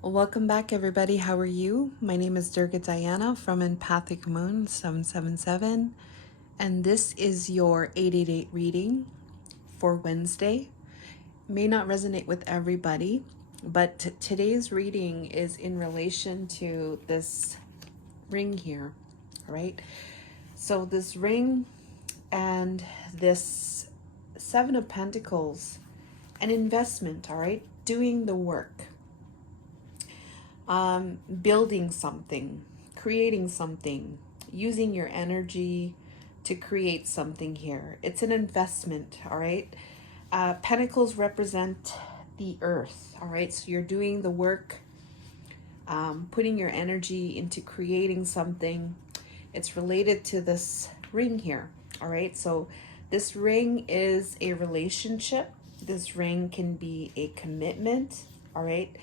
Welcome back, everybody. How are you? My name is Durga Diana from Empathic Moon 777, and this is your 888 reading for Wednesday. May not resonate with everybody, but today's reading is in relation to this ring here, all right? So this ring and this Seven of Pentacles, an investment, all right? Doing the work. Building something, creating something, using your energy to create something here. It's an investment, all right? Pentacles represent the earth, all right? So you're doing the work, putting your energy into creating something. It's related to this ring here, all right? So this ring is a relationship. This ring can be a commitment, all right?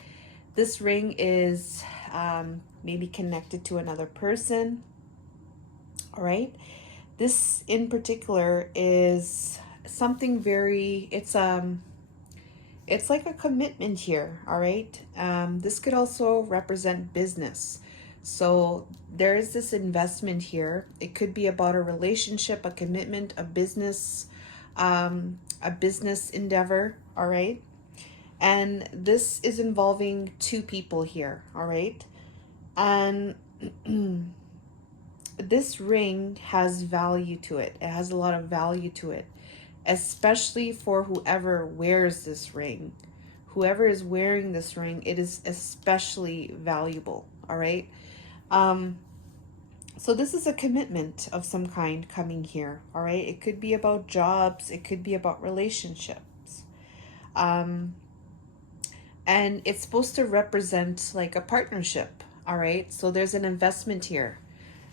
This ring is maybe connected to another person, all right? This in particular is something very, it's like a commitment here, all right? This could also represent business. So there is this investment here. It could be about a relationship, a commitment, a business endeavor, all right? And this is involving two people here, all right? And this ring has value to it. It has a lot of value to it, especially for whoever wears this ring. Whoever is wearing this ring, it is especially valuable, all right? So this is a commitment of some kind coming here, all right? It could be about jobs. It could be about relationships. And it's supposed to represent like a partnership, all right? So there's an investment here.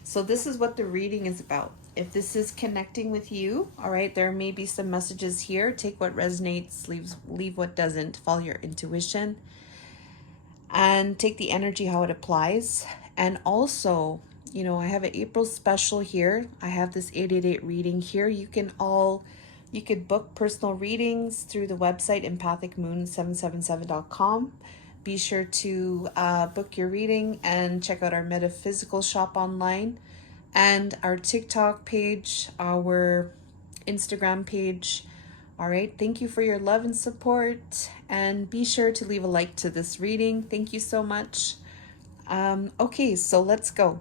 So this is what the reading is about. If this is connecting with you, all right, there may be some messages here. Take what resonates, leave what doesn't. Follow your intuition and take the energy how it applies. And also, I have an April special here. I have this 888 reading here. You could book personal readings through the website empathicmoon777.com. Be sure to book your reading and check out our Metaphysical shop online and our TikTok page, our Instagram page. All right, thank you for your love and support, and be sure to leave a like to this reading. Thank you so much. Okay, so let's go.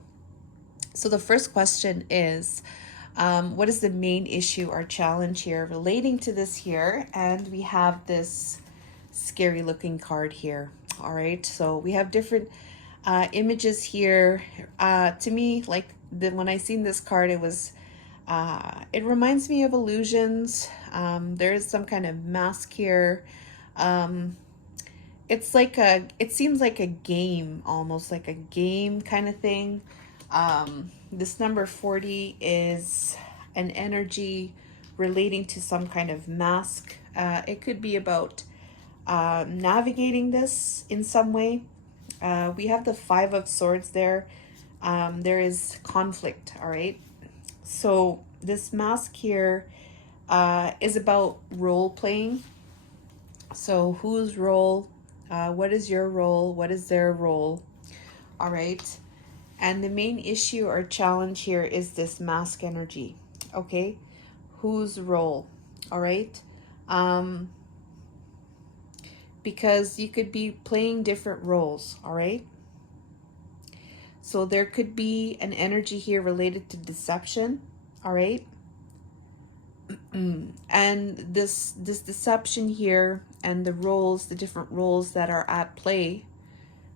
So the first question is, what is the main issue or challenge here relating to this here? And we have this scary looking card here. All right, so we have different images here. To me, like when I seen this card, it reminds me of illusions. There is some kind of mask here. It seems like a game, almost like a game kind of thing. This number 40 is an energy relating to some kind of mask. It could be about navigating this in some way. We have the 5 of Swords there. There is conflict, all right? So this mask here is about role playing. So whose role? What is your role? What is their role? All right. And the main issue or challenge here is this mask energy. Okay. Whose role? All right. Because you could be playing different roles. All right. So there could be an energy here related to deception. All right. And this deception here and the roles, the different roles that are at play,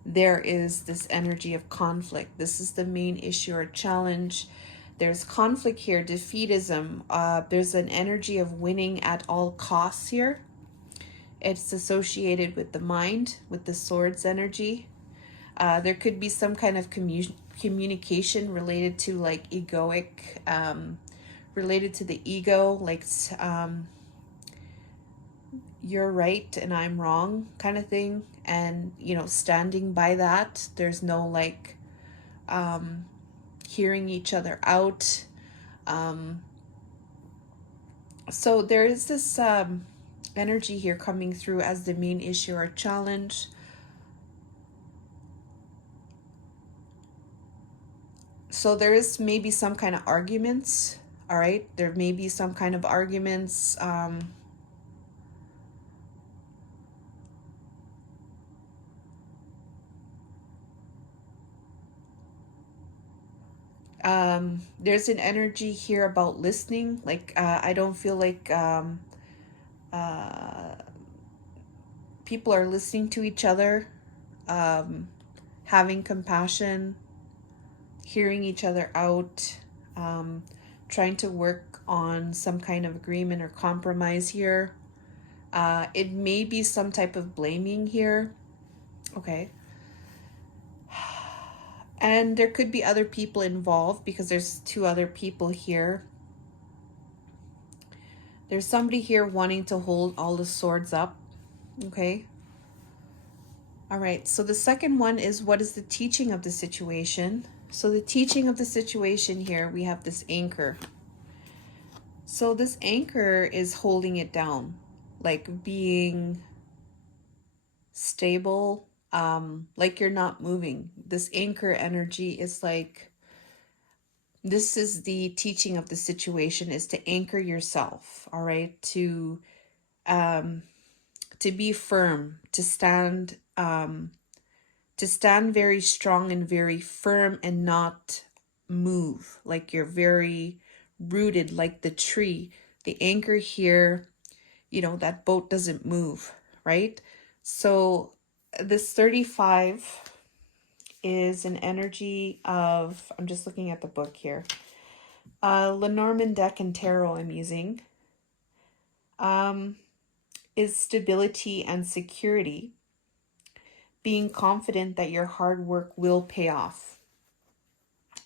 there is this energy of conflict. This is the main issue or challenge. There's conflict here, defeatism. There's an energy of winning at all costs here. It's associated with the mind, with the Swords energy. There could be some kind of communication related to like egoic, related to the ego, like you're right and I'm wrong kind of thing. And, standing by that, there's no like hearing each other out. So there is this energy here coming through as the main issue or challenge. So there is maybe some kind of arguments. All right, there may be some kind of arguments. There's an energy here about listening. Like, I don't feel like uh, people are listening to each other, um, having compassion, hearing each other out, um, trying to work on some kind of agreement or compromise here. It may be some type of blaming here. Okay. And there could be other people involved because there's two other people here. There's somebody here wanting to hold all the swords up. Okay. All right. So the second one is, what is the teaching of the situation? So the teaching of the situation here, we have this anchor. So this anchor is holding it down, like being stable, like you're not moving. This anchor energy is like, this is the teaching of the situation, is to anchor yourself, all right? Um to be firm, to stand very strong and very firm and not move, like you're very rooted like the tree. The anchor here, that boat doesn't move, right? So this 35 is an energy of, I'm just looking at the book here. Lenormand deck and tarot I'm using. Is stability and security, being confident that your hard work will pay off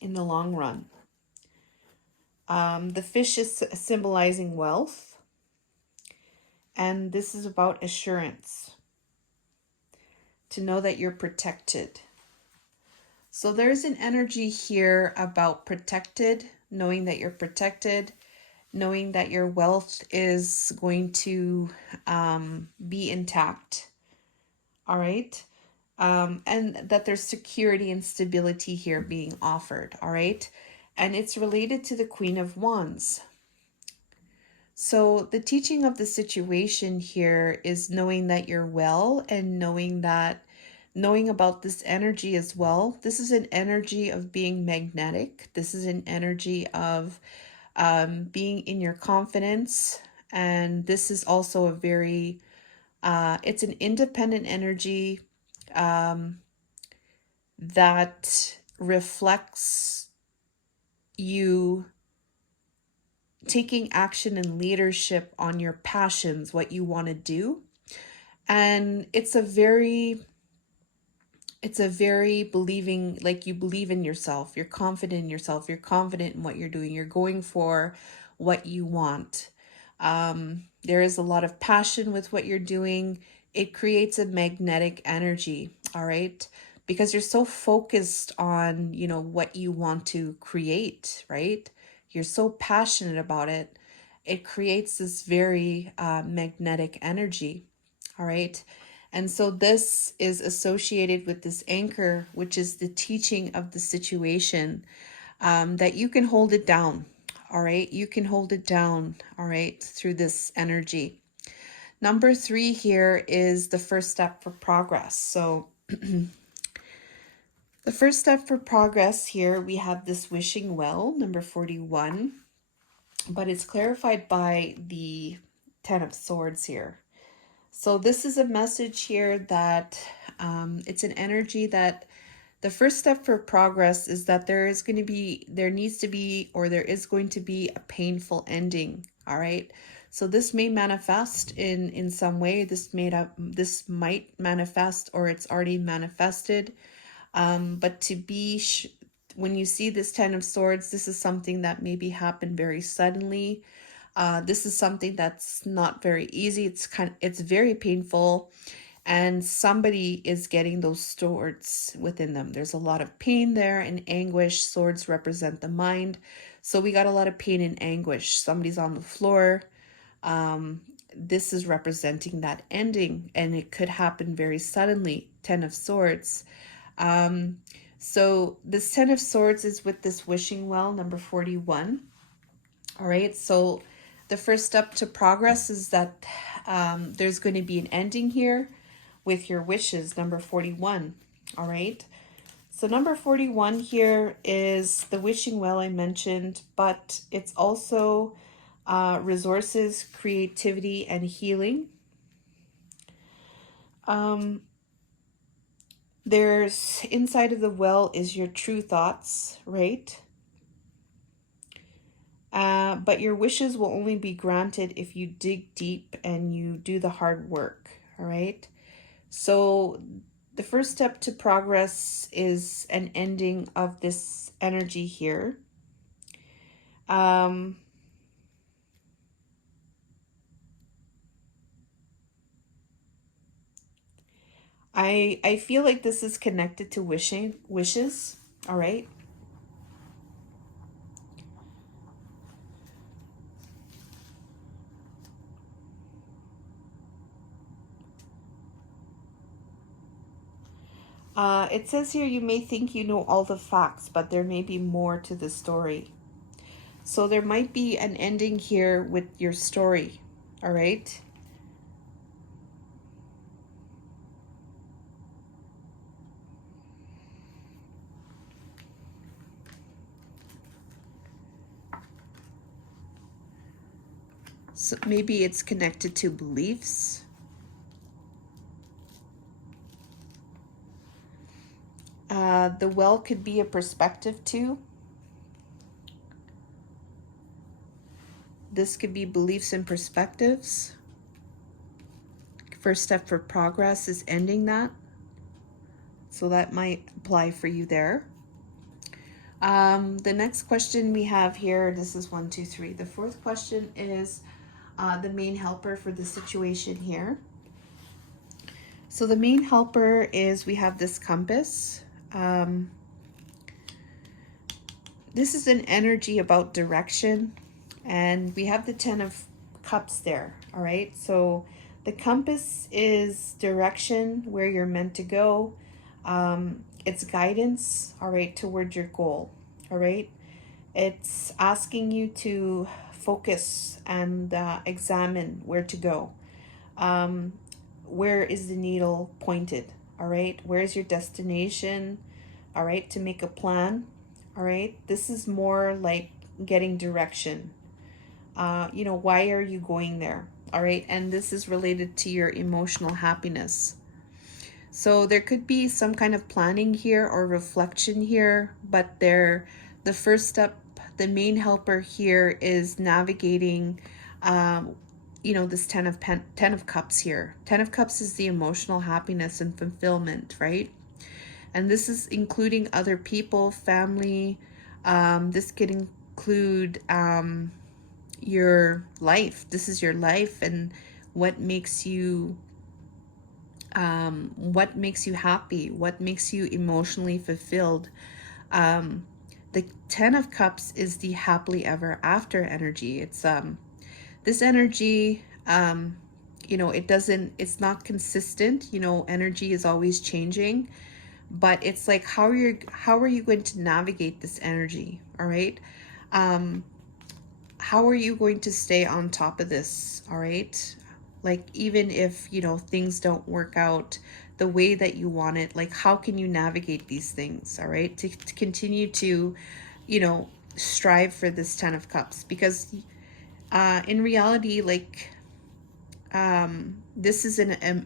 in the long run. The fish is symbolizing wealth, and this is about assurance, to know that you're protected. So there's an energy here about protected, knowing that you're protected, knowing that your wealth is going to be intact. All right. And that there's security and stability here being offered. All right. And it's related to the Queen of Wands. So the teaching of the situation here is knowing that you're well, and knowing about this energy as well. This is an energy of being magnetic. This is an energy of being in your confidence. And this is also a very, it's an independent energy that reflects you taking action and leadership on your passions, what you want to do. And it's a very believing, like you believe in yourself, you're confident in yourself, you're confident in what you're doing, you're going for what you want. There is a lot of passion with what you're doing. It creates a magnetic energy, all right? Because you're so focused on, what you want to create, right? You're so passionate about it. It creates this very magnetic energy, all right? And so this is associated with this anchor, which is the teaching of the situation, that you can hold it down, all right? You can hold it down, all right, through this energy. Number 3 here is the first step for progress. So the first step for progress here, we have this wishing well, number 41, but it's clarified by the 10 of Swords here. So this is a message here that it's an energy that the first step for progress is that there is going to be a painful ending. All right. So this may manifest in some way. This might manifest, or it's already manifested. But when you see this 10 of Swords, this is something that maybe happened very suddenly. This is something that's not very easy. It's very painful, and somebody is getting those swords within them. There's a lot of pain there and anguish. Swords represent the mind. So we got a lot of pain and anguish. Somebody's on the floor. This is representing that ending, and it could happen very suddenly. 10 of Swords. So this Ten of Swords is with this wishing well, number 41. All right, so the first step to progress is that there's going to be an ending here with your wishes, number 41. All right, so number 41 here is the wishing well I mentioned, but it's also resources, creativity, and healing. There's inside of the well is your true thoughts, right? But your wishes will only be granted if you dig deep and you do the hard work, all right? So the first step to progress is an ending of this energy here. I feel like this is connected to wishes, all right? It says here you may think you know all the facts, but there may be more to the story. So there might be an ending here with your story, all right? So maybe it's connected to beliefs. The well could be a perspective too. This could be beliefs and perspectives. First step for progress is ending that. So that might apply for you there. The next question we have here, this is 1, 2, 3. The fourth question is the main helper for the situation here. So the main helper is we have this compass. This is an energy about direction, and we have the 10 of Cups there, all right? So the compass is direction, where you're meant to go. It's guidance, all right, toward your goal, all right? It's asking you to focus and examine where to go. Where is the needle pointed, all right? Where's your destination, all right, to make a plan, all right? This is more like getting direction. Why are you going there, all right? And this is related to your emotional happiness. So there could be some kind of planning here or reflection here, but the first step, the main helper here is navigating, this 10 of Cups here. 10 of Cups is the emotional happiness and fulfillment, right? And this is including other people, family. This could include your life. This is your life and what makes you happy, what makes you emotionally fulfilled. The 10 of Cups is the happily ever after energy. It's this energy, it's not consistent. Energy is always changing, but it's like how are you going to navigate this energy, all right? How are you going to stay on top of this, all right? Like, even if things don't work out the way that you want it, like how can you navigate these things, all right, to continue to strive for this 10 of Cups? Because in reality, like, this is a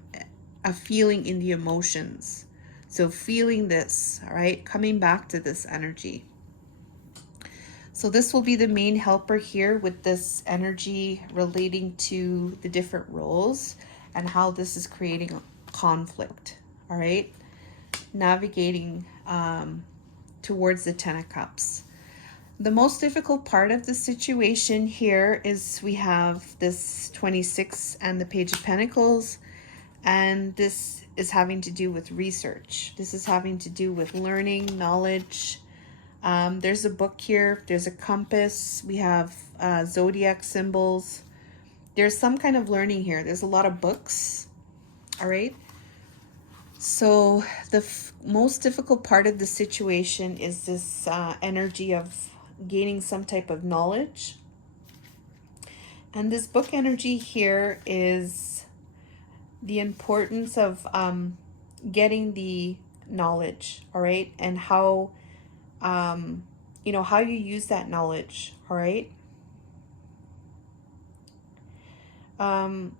feeling in the emotions. So feeling this, all right, coming back to this energy. So this will be the main helper here with this energy relating to the different roles and how this is creating conflict, all right? Navigating towards the 10 of Cups. The most difficult part of the situation here is we have this 26 and the Page of Pentacles, and this is having to do with research. This is having to do with learning, knowledge. There's a book here. There's a compass. We have zodiac symbols. There's some kind of learning here. There's a lot of books. All right. So the most difficult part of the situation is this energy of gaining some type of knowledge. And this book energy here is the importance of getting the knowledge, all right? And how, how you use that knowledge, all right? Um,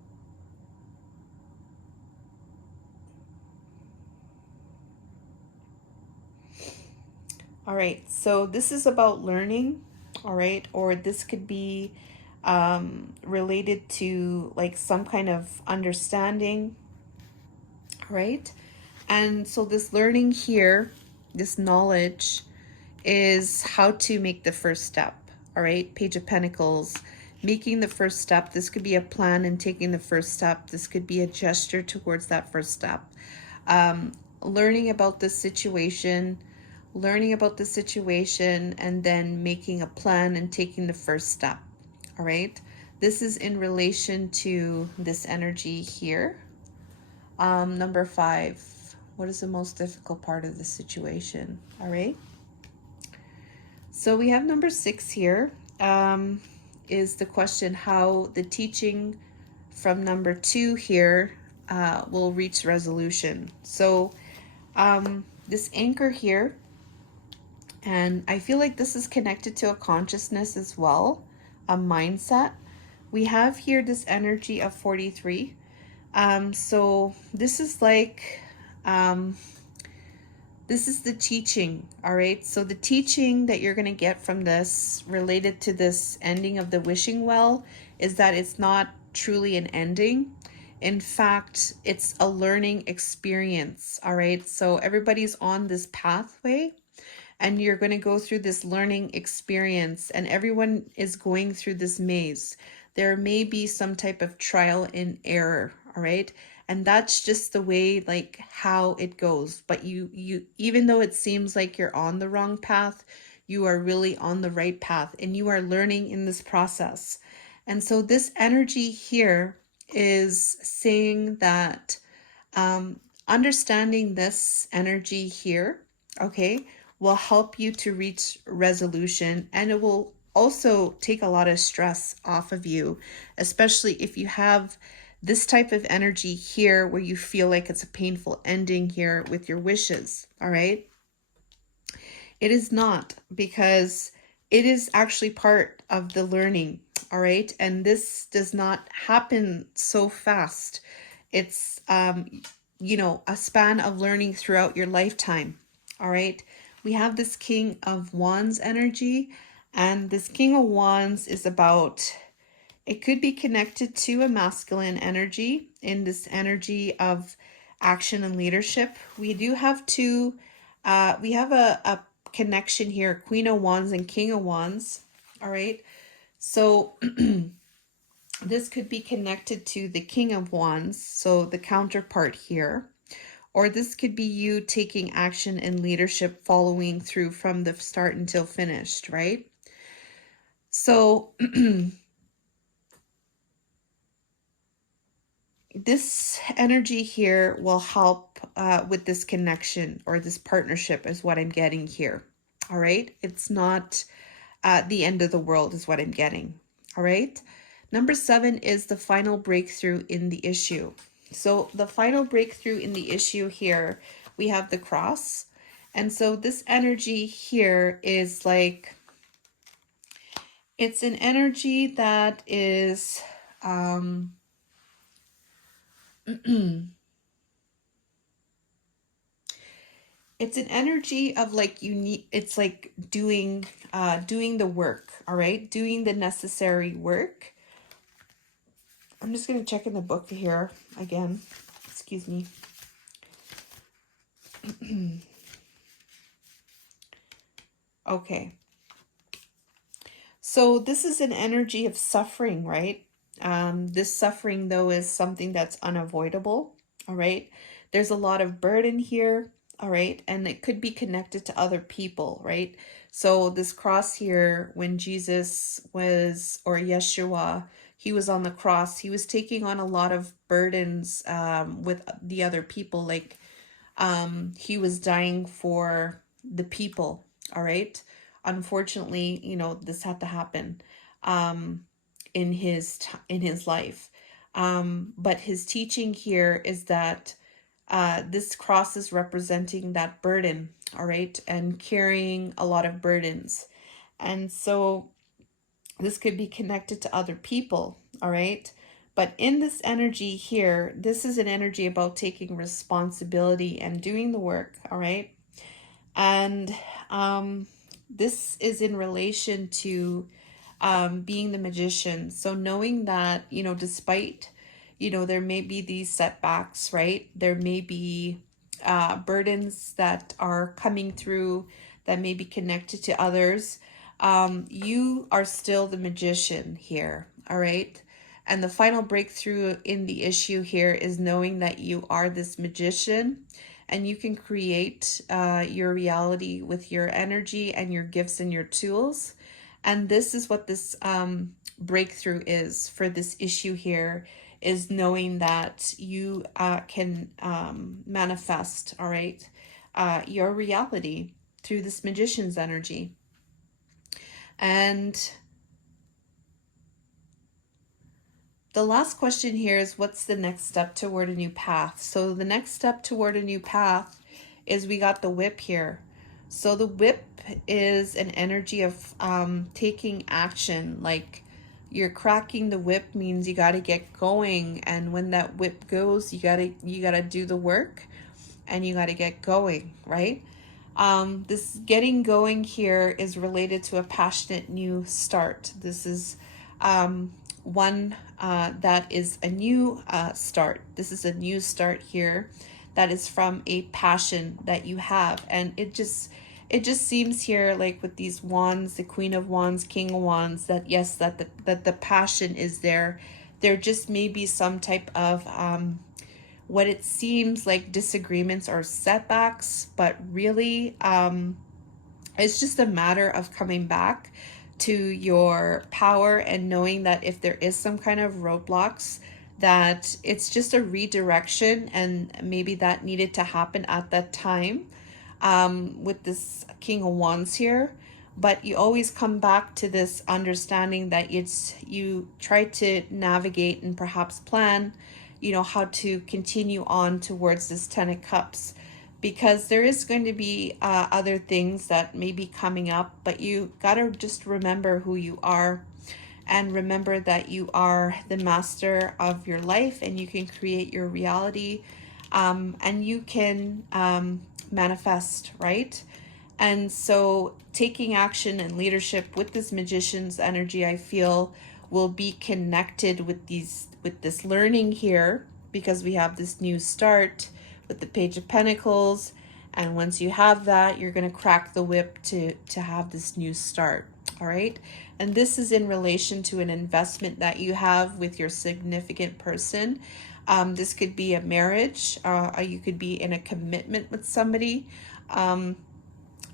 all right, so this is about learning, all right? Or this could be related to like some kind of understanding, right? And so this learning here, this knowledge, is how to make the first step, all right? Page of Pentacles, making the first step. This could be a plan and taking the first step. This could be a gesture towards that first step. Learning about the situation, and then making a plan and taking the first step, all right? This is in relation to this energy here. Number 5, what is the most difficult part of the situation? All right. So we have number 6 here. Is the question how the teaching from number 2 here will reach resolution. So this anchor here, and I feel like this is connected to a consciousness as well, a mindset. We have here this energy of 43. So this is like, this is the teaching, all right? So the teaching that you're going to get from this related to this ending of the wishing well is that it's not truly an ending. In fact, it's a learning experience, all right? So everybody's on this pathway and you're going to go through this learning experience, and everyone is going through this maze. There may be some type of trial and error, all right? And that's just the way, like, how it goes. But you even though it seems like you're on the wrong path, you are really on the right path, and you are learning in this process. And so this energy here is saying that understanding this energy here, okay, will help you to reach resolution, and it will also take a lot of stress off of you, especially if you have this type of energy here where you feel like it's a painful ending here with your wishes, all right? It is not, because it is actually part of the learning, all right? And this does not happen so fast. It's, a span of learning throughout your lifetime, all right? We have this King of Wands energy, and this King of Wands is about, it could be connected to a masculine energy in this energy of action and leadership. We do have two, we have a connection here, Queen of Wands and King of Wands, all right? So this could be connected to the King of Wands, so the counterpart here. Or this could be you taking action and leadership, following through from the start until finished, right? So this energy here will help with this connection or this partnership is what I'm getting here. All right. It's not the end of the world is what I'm getting. All right. Number 7 is the final breakthrough in the issue. So the final breakthrough in the issue here, we have the cross. And so this energy here is like, it's an energy that is, it's an energy of like you need, it's like doing the work, all right? Doing the necessary work. I'm just going to check in the book here again. Excuse me. Okay. So this is an energy of suffering, right? This suffering, though, is something that's unavoidable, all right? There's a lot of burden here, all right? And it could be connected to other people, right? So this cross here, when Jesus was, or Yeshua, he was on the cross, he was taking on a lot of burdens with the other people, like He was dying for the people, all right? Unfortunately, you know, this had to happen in his life. But his teaching here is that this cross is representing that burden, all right, and carrying a lot of burdens. And so this could be connected to other people, all right? But in this energy here, this is an energy about taking responsibility and doing the work, all right? And this is in relation to being the magician. So knowing that, you know, despite, you know, there may be these setbacks, right? There may be burdens that are coming through that may be connected to others. You are still the magician here, all right? And the final breakthrough in the issue here is knowing that you are this magician and you can create your reality with your energy and your gifts and your tools. And this is what this breakthrough is for this issue here, is knowing that you can manifest, all right, your reality through this magician's energy. And the last question here is, what's the next step toward a new path? So the next step toward a new path is we got the whip here. So the whip is an energy of taking action. Like, you're cracking the whip means you got to get going, and when that whip goes, you got to do the work and you got to get going, right? This getting going here is related to a passionate new start. This is one that is a new start. This is a new start here that is from a passion that you have. And it just seems here, like with these wands, the Queen of Wands, King of Wands, that yes, that the passion is there. There just may be some type of what it seems like disagreements or setbacks, but really it's just a matter of coming back to your power and knowing that if there is some kind of roadblocks, that it's just a redirection, and maybe that needed to happen at that time with this King of Wands here. But you always come back to this understanding that you try to navigate and perhaps plan, you know, how to continue on towards this Ten of Cups, because there is going to be other things that may be coming up, but you got to just remember who you are and remember that you are the master of your life and you can create your reality, and you can manifest, right? And so taking action and leadership with this magician's energy, I feel, will be connected with this learning here, because we have this new start with the Page of Pentacles. And once you have that, you're going to crack the whip to have this new start. All right. And this is in relation to an investment that you have with your significant person. This could be a marriage, you could be in a commitment with somebody. And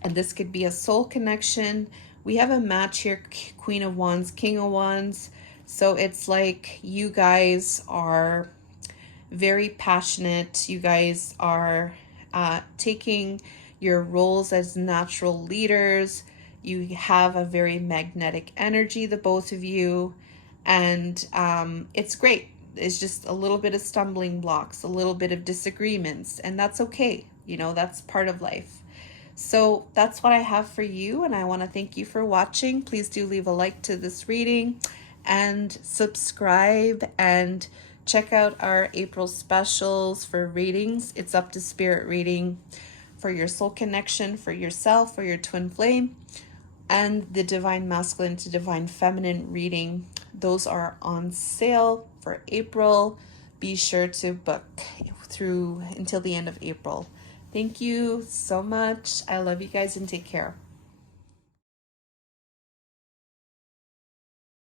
this could be a soul connection. We have a match here, Queen of Wands, King of Wands. So it's like you guys are very passionate. You guys are taking your roles as natural leaders. You have a very magnetic energy, the both of you. And it's great. It's just a little bit of stumbling blocks, a little bit of disagreements, and that's okay. You know, that's part of life. So that's what I have for you, and I want to thank you for watching. Please do leave a like to this reading and subscribe, and check out our April specials for readings. It's up to spirit reading for your soul connection, for yourself, for your twin flame, and the divine masculine to divine feminine reading. Those are on sale for April. Be sure to book through until the end of April. Thank you so much. I love you guys and take care.